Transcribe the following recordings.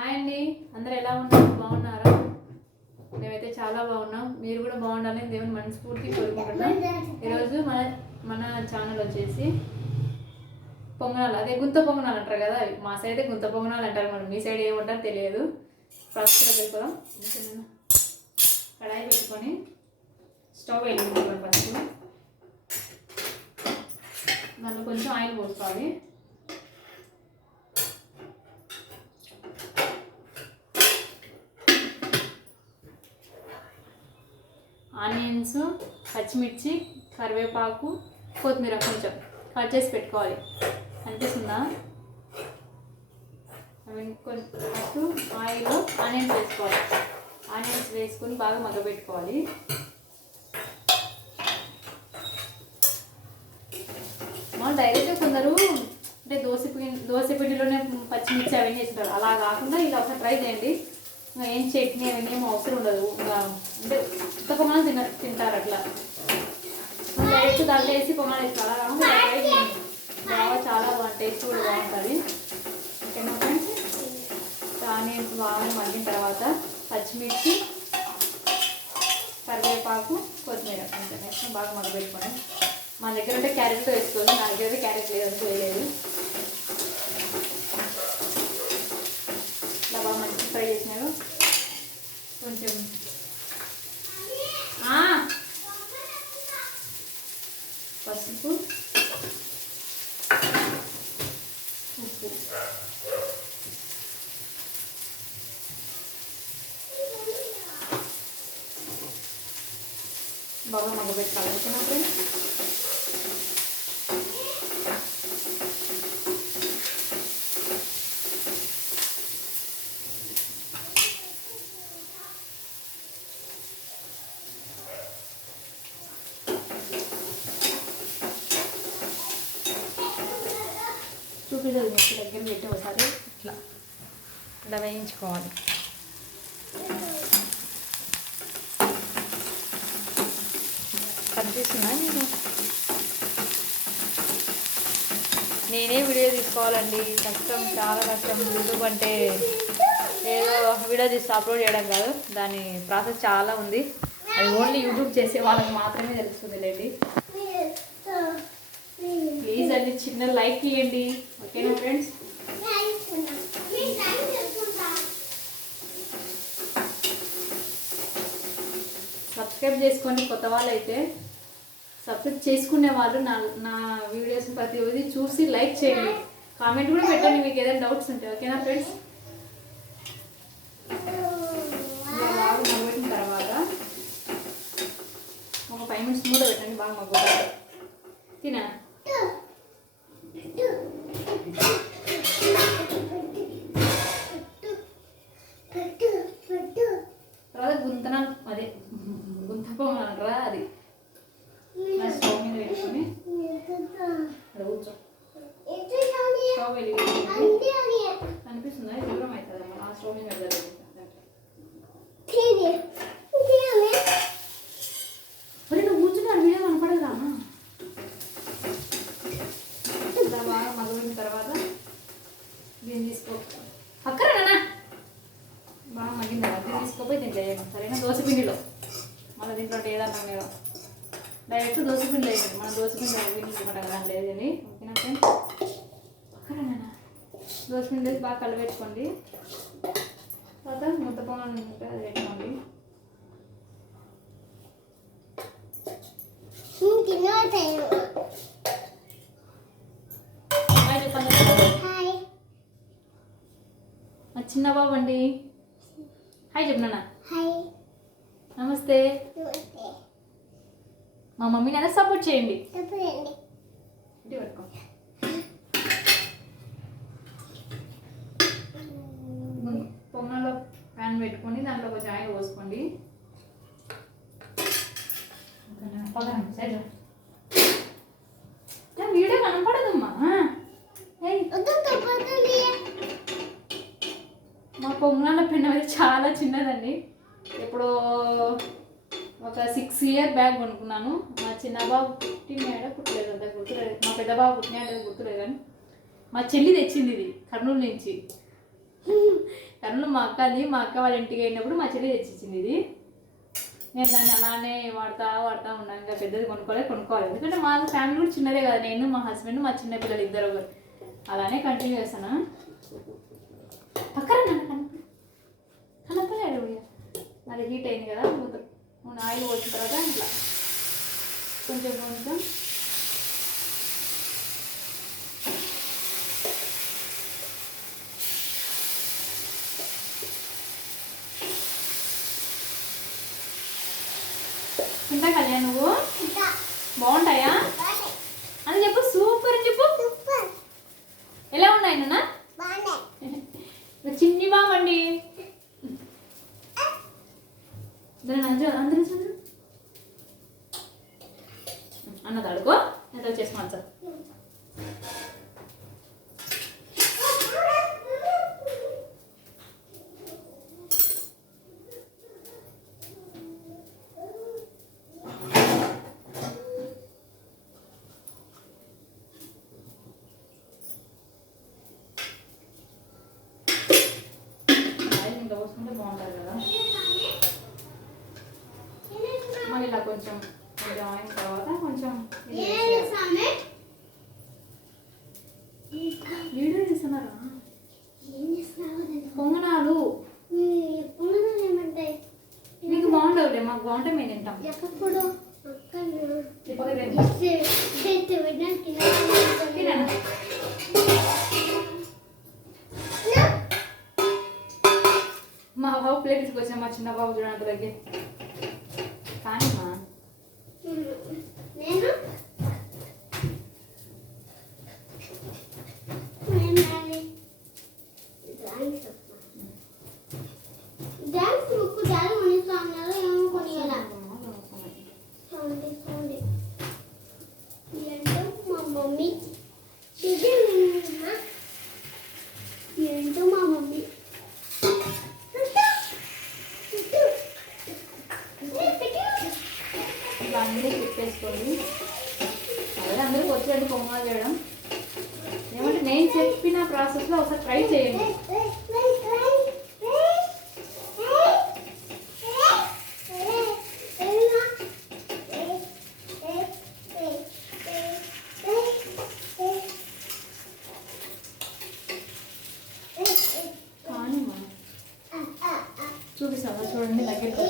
Hi అండి, అందరూ ఎలా ఉన్నారు? బాగున్నారా? మేమైతే చాలా బాగున్నాం. మీరు కూడా బాగుండాలని దేవుని మనస్ఫూర్తి కోరుకుంటున్నాం. ఈరోజు మన ఛానల్ వచ్చేసి పొంగనాలు, అదే గుంత పొంగనాలు అంటారు కదా, మా సైడ్ అయితే గుంత పొంగనాలు అంటారు. మరి మీ సైడ్ ఏమంటారో తెలియదు. ఫస్ట్ వెళ్ళిపోదాం. కడాయి పెట్టుకొని స్టవ్ వెలిగించుకోవాలి. ఫస్ట్ దాంట్లో కొంచెం ఆయిల్ పోసుకోవాలి. ఆనియన్స్, పచ్చిమిర్చి, కరివేపాకు, కొత్తిమీర కొంచెం కట్ చేసి పెట్టుకోవాలి. అనిపిస్తుందా? ఫస్ట్ ఆయిల్లో ఆనియన్స్ వేసుకోవాలి. ఆనియన్స్ వేసుకొని బాగా మగ్గబెట్టుకోవాలి. మనం డైరెక్ట్గా కొందరు అంటే దోశ పిండిలోనే పచ్చిమిర్చి అవన్నీ వేసుకుంటారు. అలా కాకుండా ఇలా ఒకసారి ట్రై చేయండి. ఇంకా ఏం చట్నీ అవన్నీ ఏమో అవసరం ఉండదు. ఇంకా అంటే ఉత్త పొంగనాలు తింటారు అట్లా. డైరెక్ట్ దాంట్లో వేసి పొంగనాలు వేస్తారు. అలా కాకుండా ట్రై చేయండి. చాలా బాగా టేస్ట్ కూడా బాగుంటుంది. ఓకేనా ఫ్రెండ్స్? ఆనియన్స్ బాగా మగ్గిన తర్వాత పచ్చిమిర్చి, కరివేపాకు, కొత్తిమీర కొంచెం వేసుకొని బాగా మగ్గబెట్టుకోండి. మన దగ్గర అంటే క్యారెట్తో వేసుకోవాలి. నా దగ్గర అయితే క్యారెట్ లేదు, వేయలేదు. ఇలా బాగా మంచిగా ఫ్రై చేసినారు. కొంచెం పసుపు, ఉప్పు, బాగా మగ్గబెట్టుకోవాలి. ఓకేనా ఫ్రెండ్స్? చూపించదు మీకు దగ్గర పెట్టి ఒకసారి ఇట్లా వేయించుకోవాలి. కనిపిస్తుందా? నేనే వీడియో తీసుకోవాలండి. కష్టం, చాలా కష్టం. యూట్యూబ్ అంటే ఏదో వీడియో తీసి అప్లోడ్ చేయడం కాదు, దాని ప్రాసెస్ చాలా ఉంది. అది ఓన్లీ యూట్యూబ్ చేసే వాళ్ళకి మాత్రమే తెలుస్తుంది లేండి. ప్లీజ్ అండి, చిన్న లైక్ ఇవ్వండి. ఓకేనా ఫ్రెండ్స్? సబ్స్క్రైబ్ చేసుకోండి. కొత్త వాళ్ళు అయితే సబ్స్క్రైబ్ చేసుకునే వాళ్ళు నా వీడియోస్ ప్రతి ఒక్కటి చూసి లైక్ చేయండి. కామెంట్ కూడా పెట్టండి మీకు ఏదైనా డౌట్స్ ఉంటే. ఓకేనా ఫ్రెండ్స్? బాగా మగ్గబెట్టిన తర్వాత ఒక 5 minutes మూత పెట్టండి. బాగా మగ్గబెట్టాలి. తినా తర్వాత అదే గుంత పొంగనాలంటారా, అది స్టవ్ మీద పెట్టుకొని కూర్చో. స్టవ్ వెలిగించుకొని కనిపిస్తుందా? దూరం అవుతుందమ్మా. ఆ స్టవ్ మీద పెడతారు. మరి నువ్వు కూర్చున్నాను, వీడియో కనపడదా? ఇలా బాగా మగ్గబెట్టిన తర్వాత దీన్ని తీసుకో. అక్కడనా బాగా మగ్గిన తర్వాత దీన్ని తీసుకోపోయి దీంట్లో వేయండి. సరేనా? దోశపిండిలో మళ్ళీ దీంట్లో ఏదన్నా మీరు డైరెక్ట్ దోశపిండి వేయండి. మన దోశపిండి వేయించుకుంటాం కదా, దాంట్లో లేదండి. ఓకేనా ఫ్రెండ్స్? అక్కడనా దోశపిండి వేసి బాగా కలిపెట్టుకోండి. తర్వాత ముద్ద పొంగనాలు ఉంటే అది పెట్టుకోండి. మా చిన్న బాబు అండి. హాయ్ చెప్పనా? నమస్తే. మా మమ్మీని అలా సపోర్ట్ చేయండి. పొంగల్లో ప్యాన్ పెట్టుకొని దాంట్లో కొంచెం ఆయిల్ పోసుకోండి. వీడియో కనపడదమ్మా. మా పొంగనాల పెన్ను అయితే చాలా చిన్నదండి. ఎప్పుడో ఒక 6 years బ్యాక్ కొనుక్కున్నాను. మా చిన్న బాబు పుట్టినాడో పుట్టలేదు అంత గుర్తులేదు. మా పెద్ద బాబు పుట్టినాడో గుర్తులేదు. కానీ మా చెల్లి తెచ్చింది ఇది కర్నూలు నుంచి. కన్నులు మా అక్కది, మా అక్క వాళ్ళ ఇంటికి వెళ్ళినప్పుడు మా చెల్లి తెచ్చిచ్చింది ఇది. నేను దాన్ని అలానే వాడుతా ఉన్నాను. ఇంకా పెద్దది కొనుక్కోవాలి. ఎందుకంటే మా ఫ్యామిలీ కూడా చిన్నదే కదా, నేను మా హస్బెండ్ మా చిన్న పిల్లలు ఇద్దరు అలానే కంటిన్యూ చేస్తాను. పక్కన కనపలేడు అది హీట్ అయింది కదా, ఆయిల్ పోసిన తర్వాత ఇట్లా కొంచెం తింటా కళ్యాణ్ నువ్వు బాగుంటాయా అని చెప్పు, సూపర్ అని చెప్పు. ఎలా ఉన్నాయి నాన్న? చిన్ని బామండి అందరూ అన్నది అడుకో, ఎంత చేసుకోవాలి సార్. పోసుకుంటే బాగుంటుంది కదా. మళ్ళీ ఇలా కొంచెం అయిన తర్వాత కొంచెం వీడియో తీస్తున్నారా? పొంగనాలు మీకు బాగుండవులే, మాకు బాగుంటే మేము తింటాం. మా బాబు ప్లేట్ తీసుకొచ్చా, మా చిన్న బాబు చూడండి దగ్గర కానీ మా అందరూ తిప్పేసుకోండి. అలాగే అందరికి వచ్చేది పొంగల్ చేయడం. ఏమంటే నేను చెప్పిన ప్రాసెస్లో ఒకసారి ట్రై చేయండి. కానీ చూపిస్తావా? చూడండి దగ్గరికి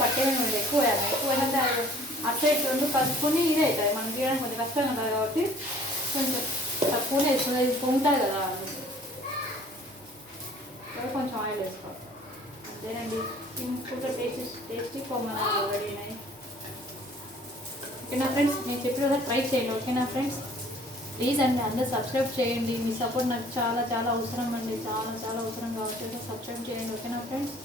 పట్టేమని ఎక్కువ ఎక్కువైనా అటు సైడ్ రెండు కలుపుకొని ఇదే అవుతుంది. మనం తీయడానికి కొంచెం కష్టంగా ఉంటుంది కాబట్టి కొంచెం తక్కువనే వేస్తుంది. ఇది పొంగుతుంది కదా, కొంచెం ఆయిల్ వేసుకోవాలి. అంతేనండి, సింపుల్గా టేస్టీ పొంగనాలు రెడీ అయినాయి. ఓకేనా ఫ్రెండ్స్, నేను చెప్పిన ట్రై చేయండి. ఓకేనా ఫ్రెండ్స్, ప్లీజ్ అండి అందరూ సబ్స్క్రైబ్ చేయండి. మీ సపోర్ట్ నాకు చాలా చాలా అవసరం అండి, చాలా చాలా అవసరం కాబట్టి సబ్స్క్రైబ్ చేయండి. ఓకేనా ఫ్రెండ్స్,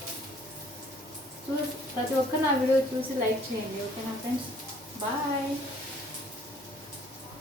ప్రతి ఒక్కరు నా వీడియో చూసి లైక్ చేయండి. ఓకేనా ఫ్రెండ్స్, బాయ్.